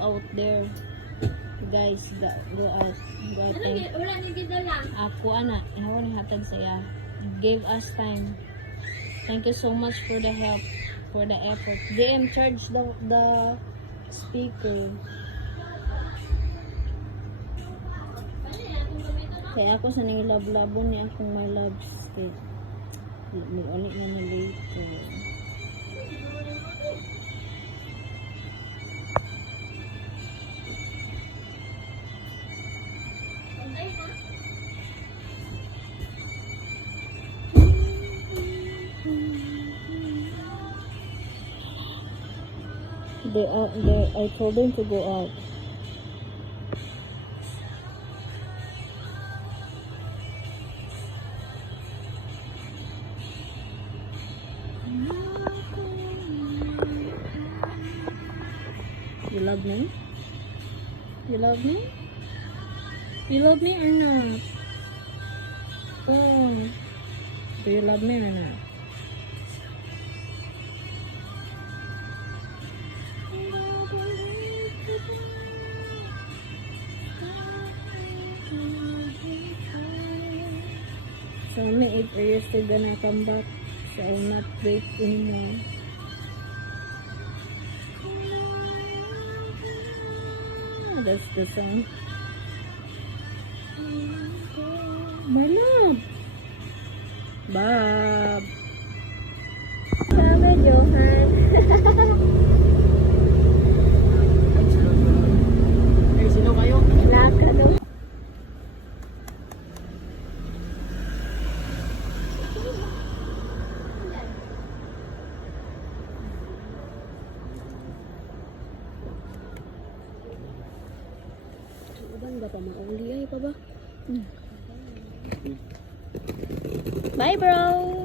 out there. Guys, go out. Go out. Wala ni gidala. Ako ana, inawa ni hatag saya. Gave us time. Thank you so much for the help, for the effort. DM charge the speaker. Kaya ako sa nilab-labon niya akong my loves. Kaya ulit na na later. I told them to go out. You love me? You love me? You love me or not? Oh, do you love me or not? So, if you're still gonna come back, so I'll not wait anymore. That's the song. My love. Bob. Sabi, Johan. Eh, sino kayo? Laka daw. Uban ba pa mauli ay pa ba? Bye bro!